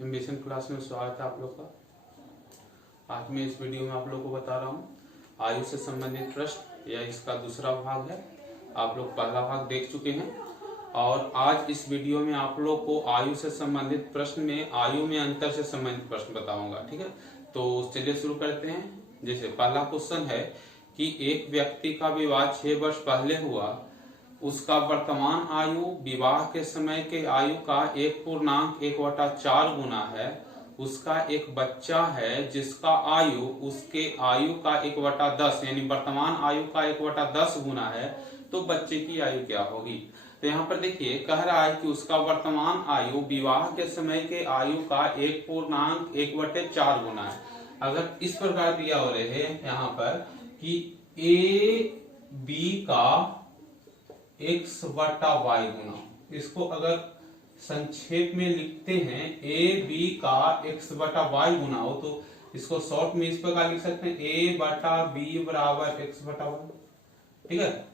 Ambition class में स्वागत है आप लोग का। आज मैं इस वीडियो में आप लोग को बता रहा हूँ आयु से संबंधित प्रश्न, यह इसका दूसरा भाग है। आप लोग पहला भाग देख चुके हैं और आज इस वीडियो में आप लोग को आयु से संबंधित प्रश्न में आयु में अंतर से संबंधित प्रश्न बताऊंगा। ठीक है, तो चलिए शुरू करते हैं। जैसे पहला क्वेश्चन है कि एक व्यक्ति का विवाह 6 वर्ष पहले हुआ, उसका वर्तमान आयु विवाह के समय के आयु का 1.1/4 गुना है। उसका एक बच्चा है जिसका आयु उसके आयु का 1/10 यानी वर्तमान आयु का 1/10 गुना है, तो बच्चे की आयु क्या होगी। तो यहाँ पर देखिए कह रहा है कि उसका वर्तमान आयु विवाह के समय के आयु का 1.1/4 गुना है। अगर इस प्रकार दिया हो रहे हैं यहाँ पर कि ए बी का x/y गुना, इसको अगर संक्षेप में लिखते हैं ए बी का x/y गुना हो तो इसको शॉर्ट में इस प्रकार लिख सकते हैं a/b बराबर x/y। ठीक है,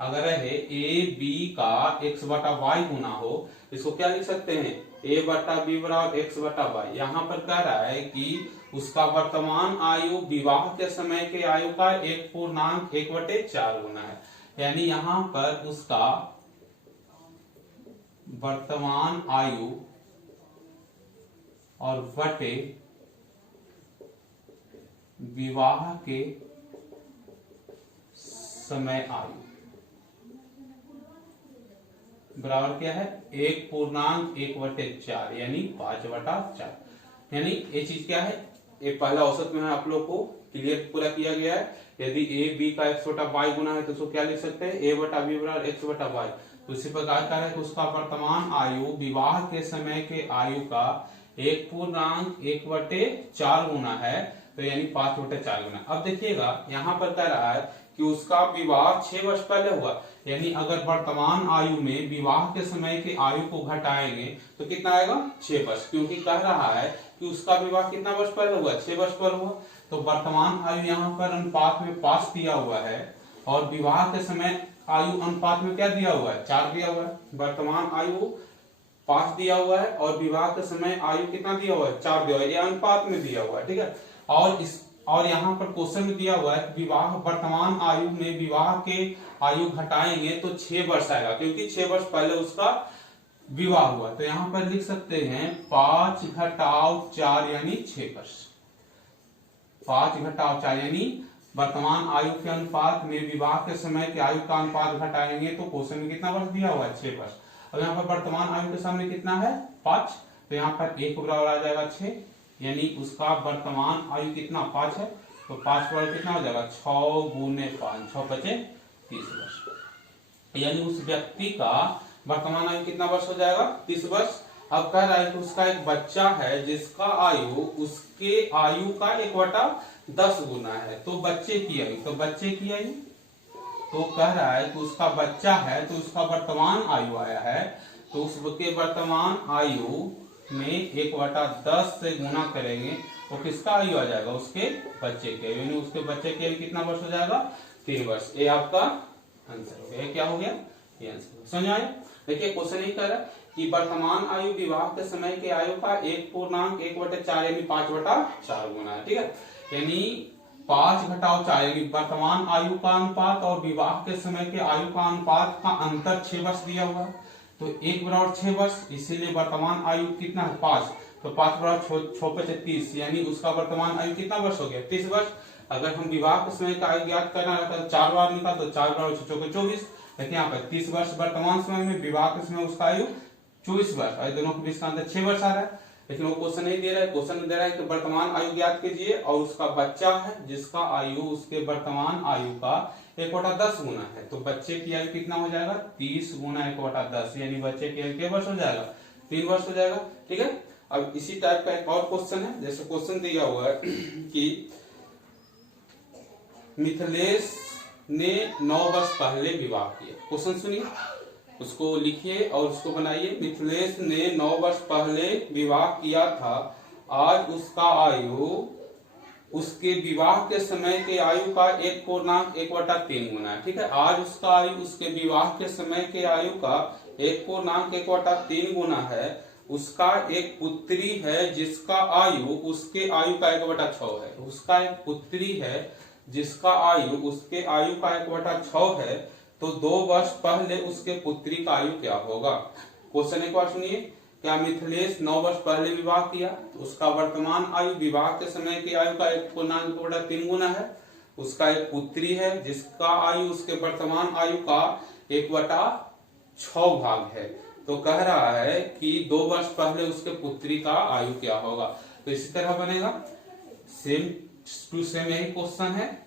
अगर है ए बी का x/y गुना हो इसको क्या लिख सकते हैं a/b बराबर x/y। यहाँ पर कह रहा है कि उसका वर्तमान आयु विवाह के समय के आयु का 1.1/4 गुना है, यानी यहां पर उसका वर्तमान आयु और बटे विवाह के समय आयु बराबर क्या है 1.1/4 यानी 5/4। यानी ये चीज क्या है, ये पहला औसत में आप लोग को क्लियर पूरा किया गया है। यदि ए बी का x/y गुना है तो उसको क्या लिख सकते हैं a/b बराबर x/y। तो इसी प्रकार का है कि उसका वर्तमान आयु विवाह के समय के आयु का 1.1/4 गुना है, तो यानी 5/4 गुना। अब देखिएगा यहाँ पर कह रहा है कि उसका विवाह 6 वर्ष पहले हुआ, यानी अगर वर्तमान आयु में विवाह के समय के आयु को घटाएंगे तो कितना आएगा 6 वर्ष, क्योंकि कह रहा है कि उसका विवाह कितना वर्ष पहले हुआ 6 वर्ष पहले हुआ। तो वर्तमान आयु यहाँ पर अनुपात में 5 दिया हुआ है और विवाह के समय आयु अनुपात में क्या दिया हुआ है 4 दिया हुआ है। वर्तमान आयु 5 दिया हुआ है और विवाह के समय आयु कितना दिया हुआ है 4 दिया हुआ है, ये अनुपात में दिया हुआ है। ठीक है, और यहाँ पर क्वेश्चन में दिया हुआ है विवाह वर्तमान आयु में विवाह के आयु घटाएंगे तो 6 वर्ष आएगा, क्योंकि 6 वर्ष पहले उसका विवाह हुआ। तो यहाँ पर लिख सकते हैं 5 - 4 यानी 6 वर्ष। 5 - 4 यानी वर्तमान आयु के अनुपात में विवाह के समय के आयु का अनुपात घटाएंगे तो क्वेश्चन में कितना वर्ष दिया हुआ है 6 वर्ष। अब यहाँ पर वर्तमान आयु के सामने कितना है 5, तो यहाँ पर 1 बराबर आ जाएगा 6, यानी उसका वर्तमान आयु कितना 5 है, तो 5 बराबर कितना हो जाएगा 6 × 5 6 × 5 = 30 वर्ष। यानी उस व्यक्ति का वर्तमान आयु कितना वर्ष हो जाएगा 30 वर्ष। अब कह रहा है कि उसका एक बच्चा है जिसका आयु उसके आयु का 1/10 गुना है, तो बच्चे की आयु तो कह रहा है कि उसका बच्चा है तो उसका वर्तमान आयु आया है, तो उसके वर्तमान आयु में 1/10 से गुना करेंगे तो किसका आयु आ जाएगा उसके बच्चे के, यानी उसके बच्चे के आयु कितना वर्ष हो जाएगा 3 वर्ष। ये आपका आंसर हो गया। क्या हो गया ये आंसर, समझ आए। देखिए क्वेश्चन ही कह रहा है कि वर्तमान आयु विवाह के समय के आयु का 1.1/4 यानी 5/4 गुना है। ठीक है, यानी 5 - 4 यानी वर्तमान आयु का अनुपात और विवाह के समय के आयु का अनुपात का अंतर 6 वर्ष दिया हुआ है, तो 1 बराबर 6 वर्ष, इसीलिए वर्तमान आयु कितना है 5, तो 5 बराबर 6 × 5 = 30, यानी उसका वर्तमान आयु कितना वर्ष हो गया 30 वर्ष। अगर हम विवाह के समय का आयु ज्ञात करना रहता है 4 बार निकाल तो 4 बराबर 6 × 24, लेकिन यहाँ पर 30 वर्ष वर्तमान समय में, विवाह के समय उसका आयु 24 वर्ष, और दोनों के बीच का अंतर 6 वर्ष आ रहा है। लेकिन वो क्वेश्चन नहीं दे रहा है, क्वेश्चन में दे रहा है कि वर्तमान आयु ज्ञात कीजिए और उसका बच्चा है जिसका आयु उसके वर्तमान आयु का 1/10 गुना है, तो बच्चे की आयु कितना हो जाएगा 30 × 1/10, यानी बच्चे की आयु कितने वर्ष हो जाएगा 3 वर्ष हो जाएगा। ठीक है, अब इसी टाइप का एक और क्वेश्चन है। जैसे क्वेश्चन दिया हुआ है कि मिथिलेश ने 9 वर्ष पहले विवाह किया। क्वेश्चन सुनिए, उसको लिखिए और उसको बनाइए। मिथिलेश ने 9 वर्ष पहले विवाह किया था, आज उसका आयु उसके विवाह के समय के आयु का 1.1/3 गुना है। ठीक है, आज उसका आयु उसके विवाह के समय के आयु का 1.1/3 गुना है उसका एक पुत्री है जिसका आयु उसके आयु का 1/6 है। उसका एक पुत्री है जिसका आयु उसके आयु का 1/6 है, तो 2 वर्ष पहले उसके पुत्री का आयु क्या होगा। क्वेश्चन एक बार सुनिए। क्या मिथिलेश 9 वर्ष पहले विवाह किया, तो उसका वर्तमान आयु विवाह के समय की आयु का 1/3 गुना है। उसका एक पुत्री है जिसका आयु उसके वर्तमान आयु का 1/6 भाग है। तो कह रहा है कि 2 वर्ष पहले उसके पुत्री का आयु क्या होगा। तो इसी तरह बनेगा, सेम टू सेम यही क्वेश्चन है।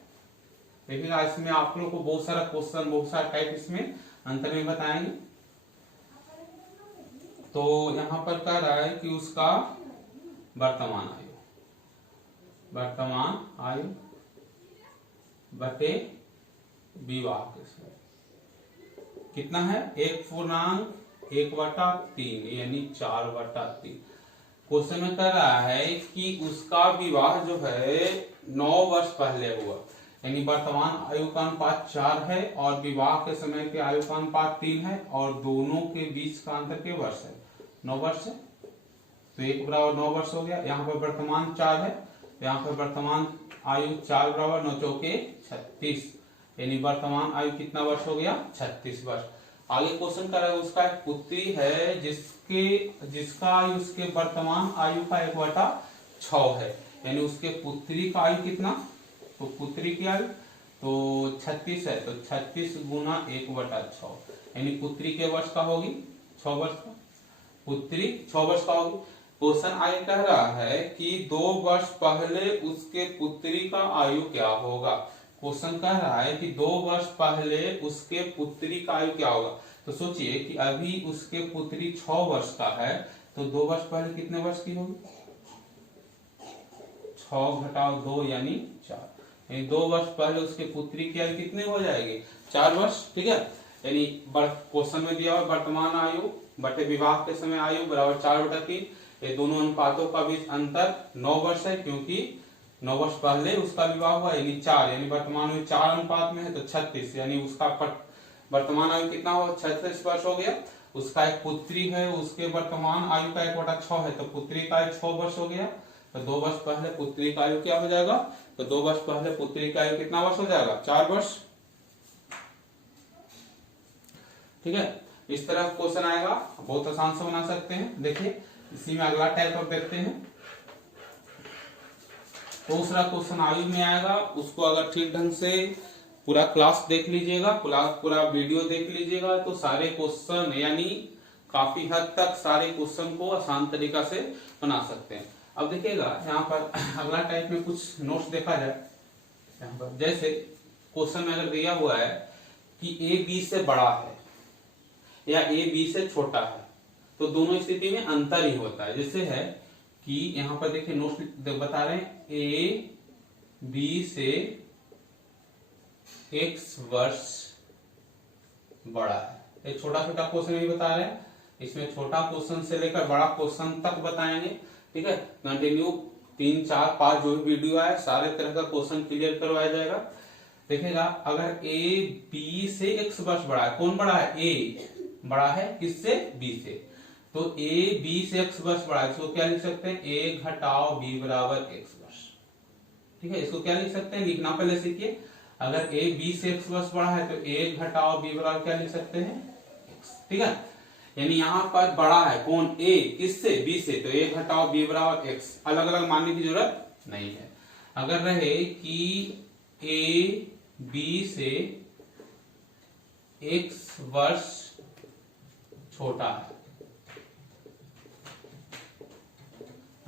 देखिएगा इसमें आप लोग को बहुत सारा क्वेश्चन, बहुत सारा टाइप इसमें अंतर में बताएंगे। तो यहां पर कह रहा है कि उसका वर्तमान आयु बटे विवाह के समय कितना है, 1/1/3 यानी 4/3। क्वेश्चन में कह रहा है कि उसका विवाह जो है 9 वर्ष पहले हुआ, यानी वर्तमान आयु का अनुपात 4 है और विवाह के समय के आयु का अनुपात 3 है और दोनों के बीच का अंतर के वर्ष है 9 वर्ष है। तो 1/9 वर्ष हो गया। यहाँ पर वर्तमान 4 है, यहाँ पर वर्तमान आयु 4/9 चौके 36, यानी वर्तमान आयु कितना वर्ष हो गया, 36 वर्ष। आगे क्वेश्चन कर रहा है उसका एक पुत्री है जिसका आयु उसके वर्तमान आयु का 1/6 है, यानी उसके पुत्री का आयु कितना, तो पुत्री की आयु तो 36 है, तो 36 गुना 1/6 यानी पुत्री के वर्ष का होगी 6 वर्ष का, पुत्री 6 वर्ष का होगी। क्वेश्चन आगे कह रहा है कि 2 वर्ष पहले उसके पुत्री का आयु क्या होगा। क्वेश्चन कह रहा है कि 2 वर्ष पहले उसके पुत्री का आयु क्या होगा। तो सोचिए कि अभी उसके पुत्री 6 वर्ष का है, तो 2 वर्ष पहले कितने वर्ष की होगी, 6 घटाओ 2 यानी 4, यानी 2 वर्ष पहले उसके पुत्री की आयु कितने हो जाएगी, 4 वर्ष। ठीक है, यानी क्वेश्चन में दिया हुआ वर्तमान आयु बटे विवाह के समय आयु बराबर 4/3। ये दोनों अनुपातों का बीच अंतर 9 वर्ष है, क्योंकि 9 वर्ष पहले उसका विवाह हुआ, यानी 4, यानी वर्तमान में 4 अनुपात में है तो 36, यानी उसका वर्तमान आयु कितना हुआ, 36 वर्ष हो गया। उसका एक पुत्री है, उसके वर्तमान आयु का 1/6 है, तो पुत्री का आयु 6 वर्ष हो गया। तो 2 वर्ष पहले पुत्री का आयु क्या हो जाएगा, तो 2 वर्ष पहले पुत्री का आयु कितना वर्ष हो जाएगा, 4 वर्ष। ठीक है, इस तरह क्वेश्चन आएगा, बहुत आसान से बना सकते हैं। देखिए इसी में अगला टाइप अब देखते हैं। दूसरा क्वेश्चन आयु में आएगा, उसको अगर ठीक ढंग से पूरा क्लास देख लीजिएगा, पूरा वीडियो देख लीजिएगा, तो सारे क्वेश्चन यानी काफी हद तक सारे क्वेश्चन को आसान तरीका से बना सकते हैं। अब देखिएगा यहाँ पर अगला टाइप में कुछ नोट्स देखा जाए। यहाँ पर जैसे क्वेश्चन में अगर दिया हुआ है कि ए बी से बड़ा है या ए बी से छोटा है, तो दोनों स्थिति में अंतर ही होता है। जैसे है कि यहाँ पर देखिए नोट्स बता रहे हैं ए बी से x वर्ष बड़ा है। एक छोटा छोटा क्वेश्चन भी बता रहे हैं, इसमें छोटा क्वेश्चन से लेकर बड़ा क्वेश्चन तक बताएंगे। ठीक है, कंटिन्यू 3, 4, 5 जो भी वीडियो आए सारे तरह का क्वेश्चन क्लियर करवाया जाएगा। देखिएगा अगर ए बी से x वर्ष बड़ा है, कौन बड़ा है, ए बड़ा है किससे, बी से, तो ए बी से x वर्ष बड़ा है, इसको क्या लिख सकते हैं, a घटाओ b बराबर x वर्ष। ठीक है, इसको क्या लिख सकते हैं, लिखना पहले सीखिए। अगर a b से x वर्ष बड़ा है तो a घटाओ b बराबर क्या लिख सकते हैं, x। ठीक है, यानी यहाँ पर बड़ा है कौन, a किससे, b से, तो a घटाओ b बराबर x। अलग अलग मानने की जरूरत नहीं है। अगर रहे कि a b से x वर्ष छोटा है,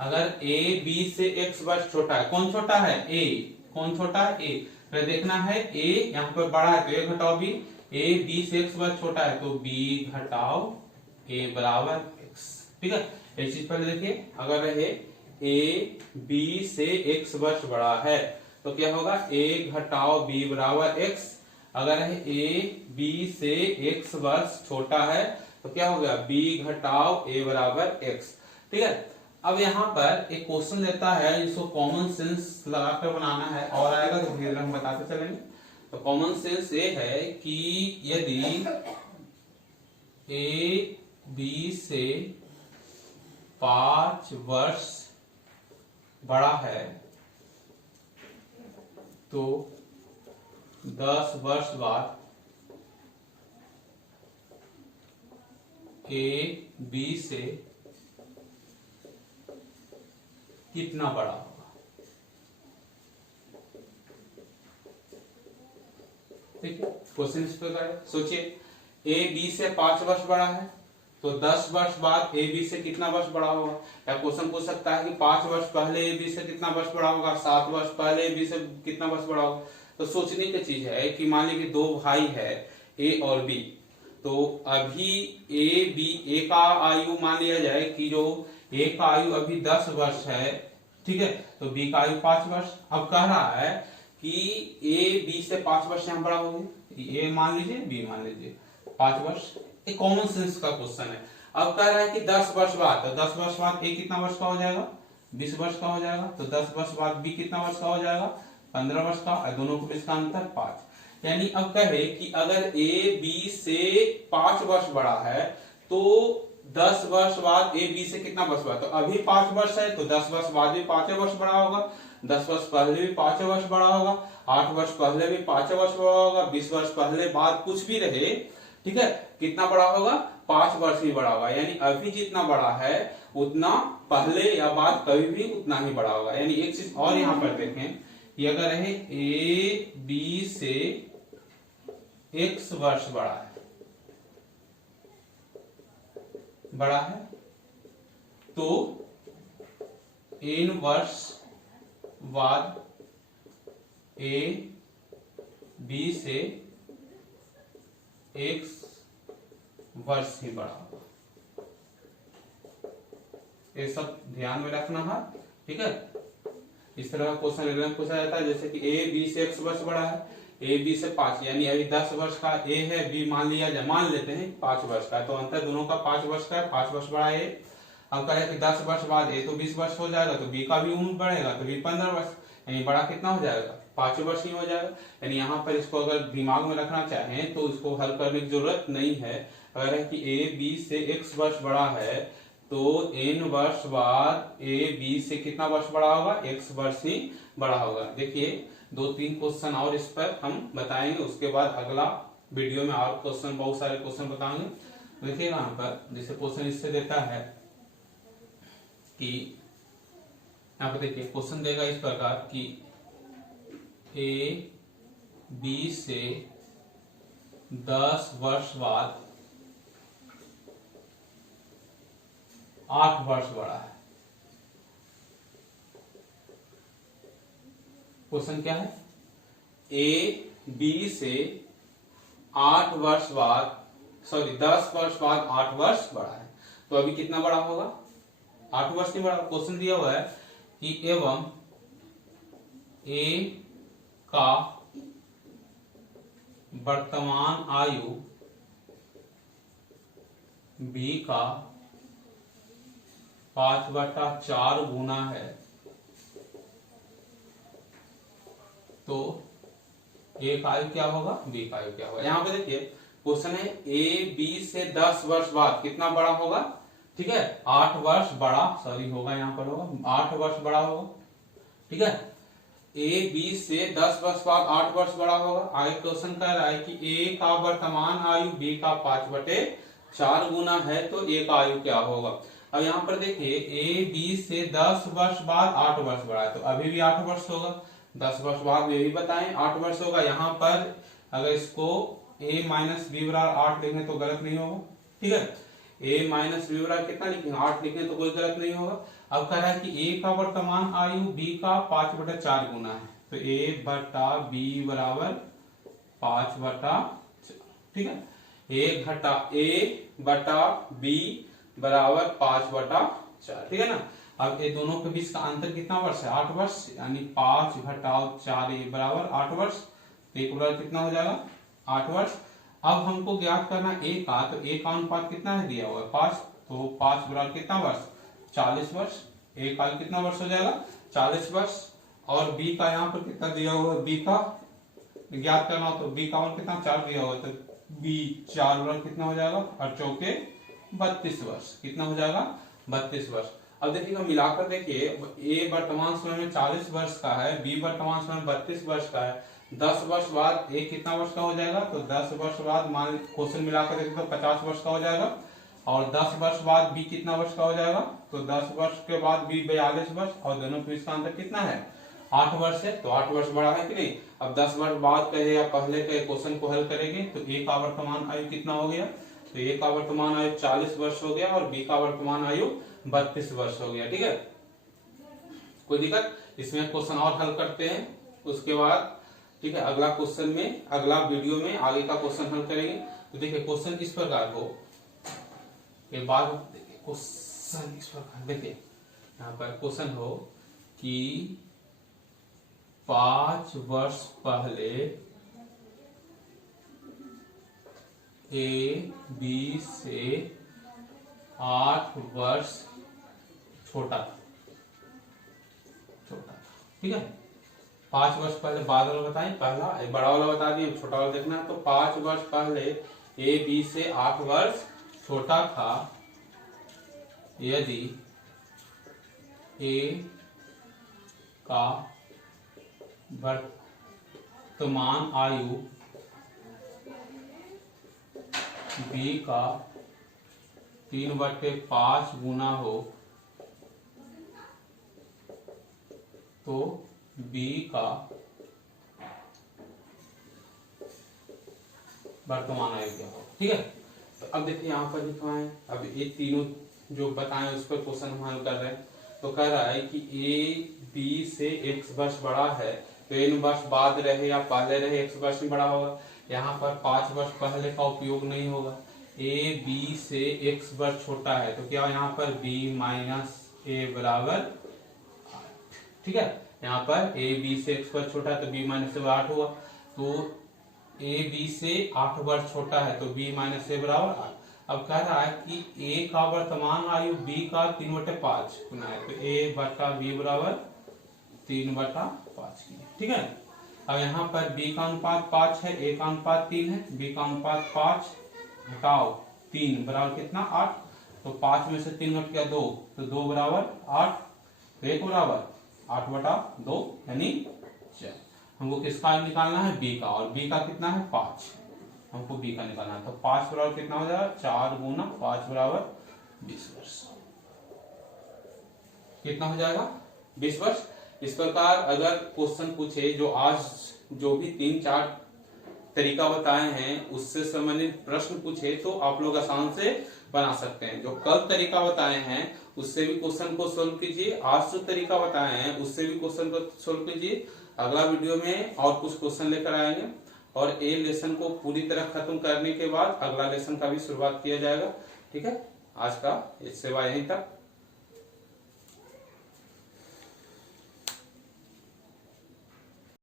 अगर a b से x वर्ष छोटा है, कौन छोटा है, a, कौन छोटा है, a, फिर देखना है a यहाँ पर बड़ा है तो a घटाओ b, a b से x वर्ष छोटा है तो b घटाओ a बराबर x। ठीक है, एक चीज पहले देखिए, अगर रहे a b से x वर्ष बड़ा है तो क्या होगा, a घटाओ b बराबर x। अगर है a b से x वर्ष छोटा है तो क्या हो गया, b घटाओ a बराबर x। ठीक है, अब यहाँ पर एक क्वेश्चन देता है जिसको कॉमन सेंस लगाकर बनाना है और आएगा तो धीरे हम बताते चलेंगे। तो कॉमन सेंस ये है कि यदि a b से 5 वर्ष बड़ा है तो 10 वर्ष बाद ए बी से कितना बड़ा होगा। ठीक है, क्वेश्चन इस प्रकार है। सोचिए ए बी से 5 वर्ष बड़ा है तो 10 वर्ष बाद ए बी से कितना वर्ष बड़ा होगा। या क्वेश्चन पूछ सकता है कि 5 वर्ष पहले ए बी से कितना वर्ष बड़ा होगा, 7 वर्ष पहले ए बी से कितना वर्ष बड़ा होगा। तो सोचने की चीज है कि मान लीजिए कि 2 भाई है ए और बी, तो अभी ए का आयु मान लिया जाए कि जो ए का आयु अभी 10 वर्ष है, ठीक है, तो बी का आयु 5 वर्ष। अब कह रहा है कि ए बी से 5 वर्ष यहाँ बड़ा होगी, ए मान लीजिए बी मान लीजिए 5 वर्ष। एक कॉमन सेंस का क्वेश्चन है। अब कह रहा है कि 10 वर्ष बाद, तो 10 वर्ष बाद ए कितना वर्ष का हो जाएगा, 20 वर्ष का हो जाएगा। तो 10 वर्ष बाद बी कितना वर्ष का हो जाएगा, 15 वर्ष का। दोनों के बीच का अंतर 5। यानी अब कहे कि अगर ए बी से 5 वर्ष बड़ा है तो 10 वर्ष बाद ए बी से कितना वर्ष बड़ा। तो अभी 5 वर्ष है तो 10 वर्ष बाद भी 5 वर्ष बड़ा होगा, 10 वर्ष पहले भी 5 वर्ष बड़ा होगा, 8 वर्ष पहले भी 5 वर्ष बड़ा होगा, 20 वर्ष पहले बाद कुछ भी रहे, ठीक है, कितना बड़ा होगा, 5 वर्ष ही बड़ा होगा। यानी अभी जितना बड़ा है उतना पहले या बाद कभी भी उतना ही बड़ा होगा। यानी एक चीज और यहां पर देखें कि अगर है ए बी से x वर्ष बड़ा है तो n वर्ष बाद ए बी से x वर्ष ही बड़ा होगा। ये सब ध्यान में रखना है, ठीक है। इस तरह का क्वेश्चन एग्जाम पूछा जाता है, जैसे कि ए बी से x वर्ष बड़ा है, ए बी से 5, यानी अभी 10 वर्ष का ए है, बी मान लिया जाए, मान लेते हैं 5 वर्ष का है, तो अंतर दोनों का 5 वर्ष का है, 5 वर्ष बड़ा है। हम कह रहे हैं कि 10 वर्ष बाद ए तो 20 वर्ष हो जाएगा, तो बी का भी उम्र बढ़ेगा, तो बी 15 वर्ष, यानी बड़ा कितना हो जाएगा, 5 वर्ष ही हो जाएगा। यानी यहाँ पर इसको अगर दिमाग में रखना चाहें तो इसको हल करने की जरूरत नहीं है। अगर है कि ए बी से x वर्ष बड़ा है तो n वर्ष बाद ए बी से कितना वर्ष बड़ा होगा, x वर्ष ही बड़ा होगा। देखिए 2-3 क्वेश्चन और इस पर हम बताएंगे, उसके बाद अगला वीडियो में और क्वेश्चन, बहुत सारे क्वेश्चन बताएंगे। देखिए यहाँ पर जैसे क्वेश्चन इससे देता है कि यहाँ पर देखिए क्वेश्चन देगा इस प्रकार कि ए बी से 10 वर्ष बाद 8 वर्ष बड़ा है। क्वेश्चन क्या है, ए बी से 8 वर्ष बाद, सॉरी 10 वर्ष बाद 8 वर्ष बड़ा है, तो अभी कितना बड़ा होगा, 8 वर्ष नहीं बड़ा। क्वेश्चन दिया हुआ है कि एवं ए का वर्तमान आयु बी का 5/4 गुना है, तो ए का आयु क्या होगा, बी का आयु क्या होगा। यहाँ पे देखिए क्वेश्चन है ए बी से 10 वर्ष बाद कितना बड़ा होगा, ठीक है, 8 वर्ष बड़ा, सॉरी होगा यहाँ पर होगा 8 वर्ष बड़ा होगा, ठीक है। ए बी से 10 वर्ष बाद 8 वर्ष बड़ा होगा। आगे क्वेश्चन कह रहा है कि ए का वर्तमान आयु बी का 5/4 गुना है, तो ए का आयु क्या होगा। अब यहाँ पर देखिए ए बी से 10 वर्ष बाद 8 वर्ष बड़ा है, तो अभी भी 8 वर्ष होगा, 10 वर्ष बाद में भी बताएं 8 वर्ष होगा। यहाँ पर अगर इसको a माइनस बी बराबर 8 लिखें तो गलत नहीं होगा, ठीक है। a माइनस बी बराबर कितना लिखेंगे, 8 लिखें तो कोई गलत नहीं होगा। अब कह रहा है कि a का वर्तमान आयु b का 5/4 गुना है, तो a बटा b बराबर 5/4, ठीक है। a बटा b बराबर 5/4, ठीक है ना। अब ये दोनों के बीच का अंतर कितना वर्ष है, 8 वर्ष, यानी 5/4 ये बराबर 8 वर्ष, तो एक बराबर कितना हो जाएगा, 8 वर्ष। अब हमको ज्ञात करना a का, तो a का अनुपात कितना है दिया हुआ है 5, तो 5 बराबर कितना वर्ष, 40 वर्ष। a का कितना वर्ष हो जाएगा, 40 वर्ष। और b का यहाँ पर कितना दिया हुआ है, b का ज्ञात करना, तो b का मान कितना 4 दिया हुआ है, तो b 4 बराबर कितना हो जाएगा, और चौके 32 वर्ष, कितना हो जाएगा 32 वर्ष। अब देखिएगा मिलाकर देखिए, ए वर्तमान समय में 40 वर्ष का है, बी वर्तमान समय में 32 वर्ष का है। 10 वर्ष बाद ए कितना वर्ष का हो जाएगा, तो 10 वर्ष बाद मान क्वेश्चन मिलाकर देखें तो 50 वर्ष का हो जाएगा। और 10 वर्ष बाद बी कितना वर्ष का हो जाएगा, तो 10 वर्ष के बाद बी 42 वर्ष, और दोनों के बीच का अंतर कितना है, 8 वर्ष है। तो 8 वर्ष बड़ा है कि नहीं। अब 10 वर्ष बाद कहे या पहले के क्वेश्चन को हल करेंगे तो ए का वर्तमान आयु कितना हो गया, तो ए का वर्तमान आयु 40 वर्ष हो गया और बी का वर्तमान आयु 32 वर्ष हो गया। ठीक है, कोई दिक्कत। इसमें क्वेश्चन और हल करते हैं उसके बाद। ठीक है, अगला क्वेश्चन में, अगला वीडियो में आगे का क्वेश्चन हल करेंगे। तो देखिए क्वेश्चन इस प्रकार हो, एक बार देखिए क्वेश्चन इस प्रकार, देखिए यहाँ पर क्वेश्चन हो कि 5 वर्ष पहले ए बी से 8 वर्ष छोटा था। ठीक है, 5 वर्ष पहले, बाद वाला बताएं, पहला बड़ा वाला बता दिए, छोटा वाला देखना है। तो 5 वर्ष पहले ए बी से 8 वर्ष छोटा था यदि ए का वर्तमान आयु बी का 3/5 गुना हो तो बी का वर्तमान आयु क्या हो। ठीक है, तो अब देखिए यहाँ पर लिखा है, अब ये तीनों जो बताएं उस पर क्वेश्चन हम हल कर रहे हैं। तो कह रहा है कि ए बी से x वर्ष बड़ा है, तो n वर्ष बाद रहे या पहले रहे x वर्ष में बड़ा होगा। यहाँ पर 5 वर्ष पहले का उपयोग नहीं होगा। ए बी से x वर्ष छोटा है तो क्या यहाँ पर b माइनस ए बराबर, ठीक है, यहाँ पर ए बी से x वर्ष छोटा है तो b माइनस ए 8 हुआ। तो ए बी से 8 वर्ष छोटा है तो b माइनस ए बराबर 8। अब कह रहा है कि a का वर्तमान आयु b का 3/5 गुना है, तो a बटा b बराबर 3/5 की। ठीक है, अब यहाँ पर b का अनुपात 5 है, a का अनुपात 3 है, b का अनुपात 5 घटाओ 3 बराबर कितना 8। तो 5 में से 3 घट गया 2, तो 2 बराबर 8, तो 1 बराबर 8/2 यानी 4। हमको किसका निकालना है, b का, और b का कितना है 5, हमको b का निकालना है। तो 5 बराबर कितना हो जाएगा, 4 गुना 5 बराबर 20 वर्ष। कितना हो जाएगा, 20 वर्ष। इस प्रकार अगर क्वेश्चन पूछे जो आज जो भी 3-4 तरीका बताए हैं उससे संबंधित प्रश्न पूछे तो आप लोग आसान से बना सकते हैं। जो कल तरीका बताए हैं उससे भी क्वेश्चन को सोल्व कीजिए, आज जो तरीका बताए हैं उससे भी क्वेश्चन को सोल्व कीजिए। अगला वीडियो में और कुछ क्वेश्चन लेकर आएंगे और ए लेसन को पूरी तरह खत्म करने के बाद अगला लेसन का भी शुरुआत किया जाएगा। ठीक है, आज का सेवा यहीं तक।